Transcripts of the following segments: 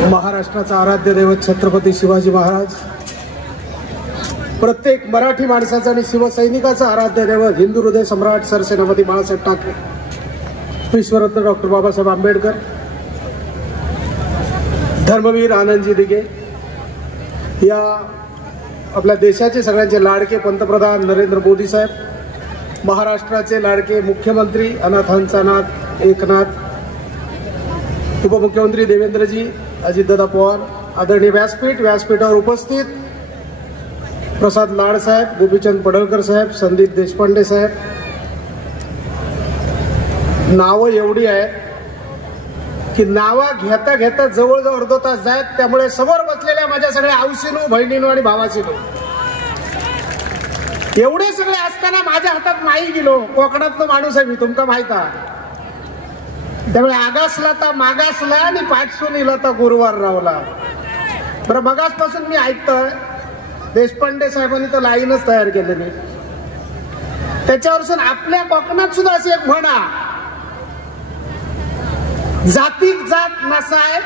महाराष्ट्राचा आराध्य दैवत छत्रपती शिवाजी महाराज, प्रत्येक मराठी माणसाचा आणि शिवसैनिकाचा आराध्य दैवत हिंदू हृदय सम्राट सरसेनापती बाळासाहेब ठाकरे, विश्वरत्न डॉक्टर बाबासाहेब आंबेडकर, धर्मवीर आनंदजी दिघे, या आपल्या देशाचे सगळ्यांचे लाडके पंतप्रधान नरेंद्र मोदी साहेब, महाराष्ट्राचे लाडके मुख्यमंत्री अनाथांचा नाथ एकनाथ, उपमुख्यमंत्री देवेंद्रजी, अजितदादा पवार, आदरणीय व्यासपीठावर उपस्थित प्रसाद लाड साहेब, गोपीचंद पडळकर साहेब, संदीप देशपांडे साहेब, नावं एवढी आहेत की नावा घेता घेता जवळजवळ अर्धा तास जायत. त्यामुळे समोर बसलेल्या माझ्या सगळ्या आऊसीनो, बहिणीनो आणि भावासीनो, एवढे सगळे असताना माझ्या हातात नाही गेलो. कोकणातलं माणूस आहे मी, तुमका माहित आहे. त्यामुळे आगासला तर मागासला आणि पाठसून इला तर गुरुवार रावला. बरं, मगासपासून मी ऐकतोय देशपांडे साहेबांनी तर लाईनच तयार केलेली. त्याच्यावर आपल्या कोकणात सुद्धा अशी एक म्हणा, जातीक जात नसाय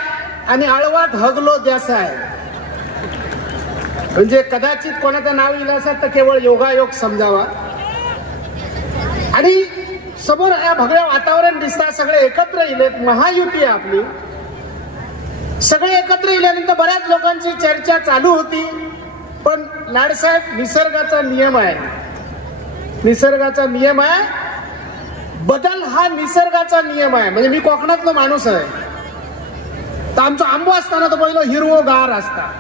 आणि अळवात हगलो द्यासाय. म्हणजे कदाचित कोणाचं नाव येईल असं तर केवळ योगायोग समजावा. आणि समोर या भगव्या वातावरण दिसतात, सगळे एकत्र येलेत, महायुती आहे आपली. सगळे एकत्र येल्यानंतर बऱ्याच लोकांची चर्चा चालू होती. पण लाडसाहेब, निसर्गाचा नियम आहे, निसर्गाचा नियम आहे, बदल हा निसर्गाचा नियम आहे. म्हणजे मी कोकणातलो माणूस आहे, तर आमचा आंबो असताना तो पहिला हिरवोगार असता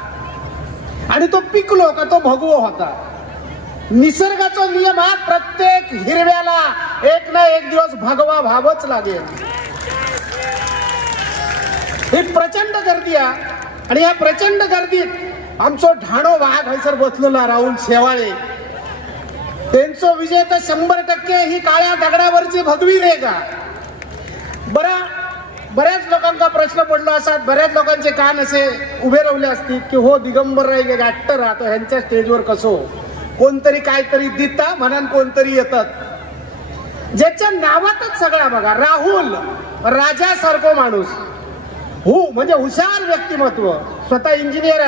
आणि तो पिकलो का तो भगवो होता. निसर्गाचा नियम हा प्रत्येक हिरव्याला एक ना एक दिवस भगवा व्हावंच लागेल. ही प्रचंड गर्दी आहे आणि या प्रचंड गर्दीत आमचो ढाणो वाघ हैसर बसलेला राहुल शेवाळे, त्यांचा विजय तर 100% ही काळ्या दगडावरची भगवी रे का. बऱ्याच लोकांचा प्रश्न पडलो असतात, बऱ्याच लोकांचे कान असे उभे राहिले असतील की हो दिगंबर राय ऍक्टर राहतो, ह्यांच्या स्टेजवर कसो कोणतरी काहीतरी दिता म्हणून कोणतरी येतात. ज्याच्या नावातच सगळा बघा, राहुल राजासारखो माणूस, हो म्हणजे हुशार व्यक्तिमत्व, स्वतः इंजिनियर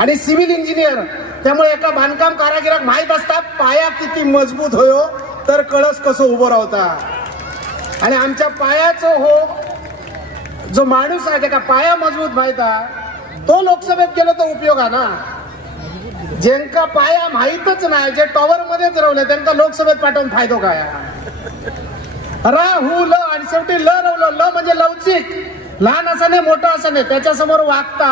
आणि सिव्हिल इंजिनियर. त्यामुळे एका बांधकाम कारागिराक माहित असतात पाया किती मजबूत होयो तर कळस कसं उभं राहता. आणि आमच्या पायाचं हो जो माणूस आहे त्याचा पाया मजबूत माहित आहे, तो लोकसभेत गेलो तर उपयोग आहे ना. ज्यांका पाया माहीतच नाही, जे टॉवर मध्येच रवले, त्यांना लोकसभेत पाठवून फायदो काय. राहुल आणि शेवटी ल रवलं. ल म्हणजे लवचिक, लहान असं नाही मोठं असं नाही, त्याच्यासमोर वागता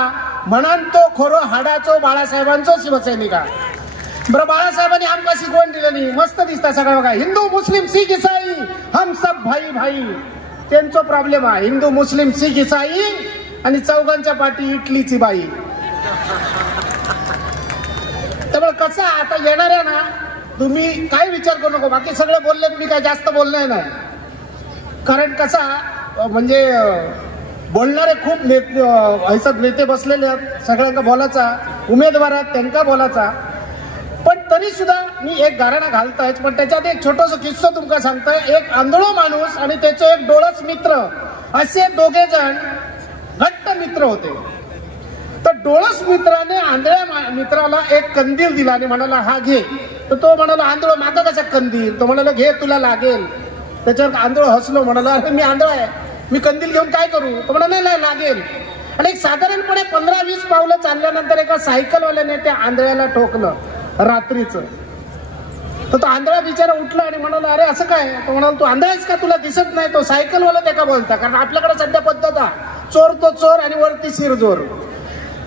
म्हणून तो खरो हाडाचो बाळासाहेबांचो शिवसैनिक आहे. बरं, बाळासाहेबांनी आमका शिकवण दिलेली मस्त दिसता सगळं बघा. हिंदू मुस्लिम शीख इसाई हम सब भाई भाई. त्यांचा प्रॉब्लेम आहे हिंदू मुस्लिम शीख इसाई आणि चौघांच्या पाठी इटलीची बाई. त्यामुळे कसं आता येणाऱ्या ना, तुम्ही काय विचार करू नको, बाकी सगळे बोललेत, मी काय जास्त बोलणार नाही. कारण कसा म्हणजे बोलणारे खूप नेते बसलेले आहेत, सगळ्यांना बोलायचा उमेदवार आहेत, त्यांना बोलायचा. पण तरी सुद्धा मी एक गारणा घालतायच, पण त्याच्यात एक छोटस किस्सा तुमका सांगताय. एक आंधळो माणूस आणि त्याचे एक डोळस मित्र, असे दोघे जण घट्ट मित्र होते. तर डोळस मित्राने आंधळ्या मित्राला एक कंदील दिला आणि म्हणाला हा घे. तर तो म्हणाला आंधळो मागा कसा कंदील, तो म्हणाला घे तुला लागेल. त्याच्यावर आंधळो हसलो, म्हणाला अरे मी आंधळा आहे, मी कंदील घेऊन काय करू. तो म्हणाला नाही लागेल. आणि एक साधारणपणे 15-20 पावलं चालल्यानंतर एका सायकलवाल्याने त्या आंधळ्याला ठोकलं रात्रीचं. तर तो आंधळा बिचारा उठला आणि म्हणाला अरे असं काय. तो म्हणाला तू आंधळाच का, तुला दिसत नाही. तो सायकलवाला त्याला बोलता, कारण आपल्याकडे सध्या पद्धत आहे चोर तो चोर आणि वरती शिरजोर.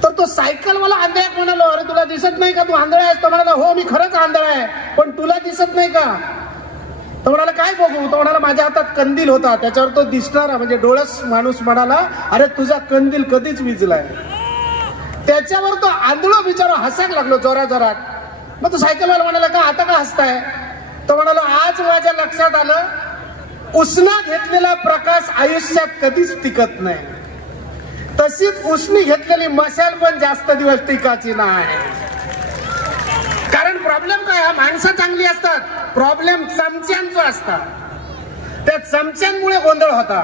तर तो सायकलवाला आंधळ्याक म्हणालो अरे तुला दिसत नाही का, तू आंधळा आहेस. तो म्हणाला हो मी खरंच आंधळा आहे, पण तुला दिसत नाही का. तो म्हणाला काय बघू. तो म्हणाला माझ्या हातात कंदील होता. त्याच्यावर तो दिसणारा म्हणजे डोळस माणूस म्हणाला अरे तुझा कंदील कधीच विजलाय. त्याच्यावर तो आंधळो बिचारा हसायला लागलो जोरात. मग तो सायकलवाला म्हणाला का आता का हसताय. तो म्हणाला आज माझ्या लक्षात आलं उसना घेतलेला प्रकाश आयुष्यात कधीच टिकत नाही, तशीच उसनी घेतलेली मशाल पण जास्त दिवस टिकायची नाही. कारण प्रॉब्लेम काय, माणसं चांगली असतात, प्रॉब्लेम चमच्यांचा असतात. त्या चमच्यांमुळे गोंधळ होता.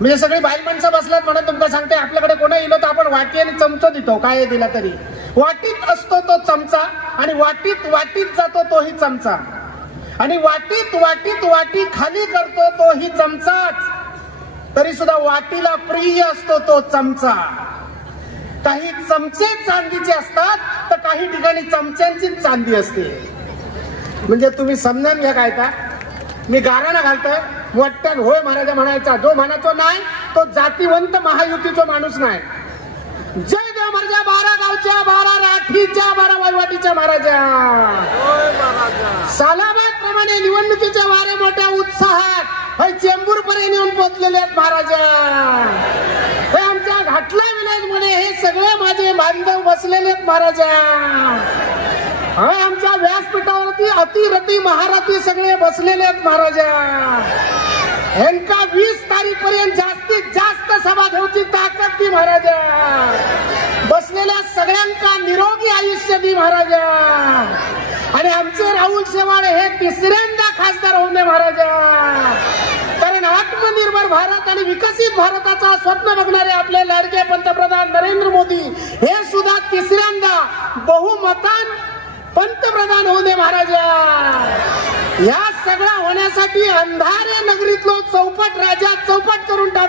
म्हणजे सगळी बाई माणसं बसलात म्हणून तुमका सांगते, आपल्याकडे कोणी येलो तर आपण वाटी आणि चमचा देतो, काय दिला तरी वाटीत असतो तो चमचा आणि वाटीत वाटीत जातो तोही चमचा आणि वाटीत वाटीत वाटी खाली करतो तोही चमचाच, तरी सुद्धा वाटीला प्रिय असतो तो चमचा. काही चमचे चांदीचे असतात तर काही ठिकाणी चमच्यांची चांदी असते. म्हणजे तुम्ही समजून घ्या काय का मी गाराणा घालतोय वाटतं होय महाराजा म्हणायचा, जो म्हणायचो नाही तो जातीवंत महायुतीचा माणूस नाही. जय देव महाराजा, 12 गावच्या 12 राठीच्या 12 वैवाटीच्या महाराजा. सालाबाद प्रमाणे निवडणुकीच्या वारे मोठ्या उत्साहात चेंबूर पर्यंत येऊन पोहोचलेले आहेत महाराजा. हे आमच्या घाटला विलेज मध्ये हे सगळे माझे बांधव बसलेले आहेत महाराजा. आमच्या व्यासपीठावरती अतिरथी महारथी सगळे बसलेले आहेत महाराजा. यांका 20 तारीख पर्यंत जास्तीत जास्त सभा घेऊची ताकद दी महाराजा. बसलेल्या सगळ्यांका निरोगी आयुष्य दी महाराजा. आणि आमचे राहुल शेवाळे हे तिसऱ्यांदा खासदार होणे महाराजा. कारण आत्मनिर्भर भारत आणि विकसित भारताचा स्वप्न बघणारे आपले लाडके पंतप्रधान नरेंद्र मोदी हे सुद्धा तिसऱ्यांदा बहुमतान पंतप्रधान होणे महाराजा. या सगळा होण्यासाठी अंधारे नगरीतलो चौपट राजा चौपट करून टाक.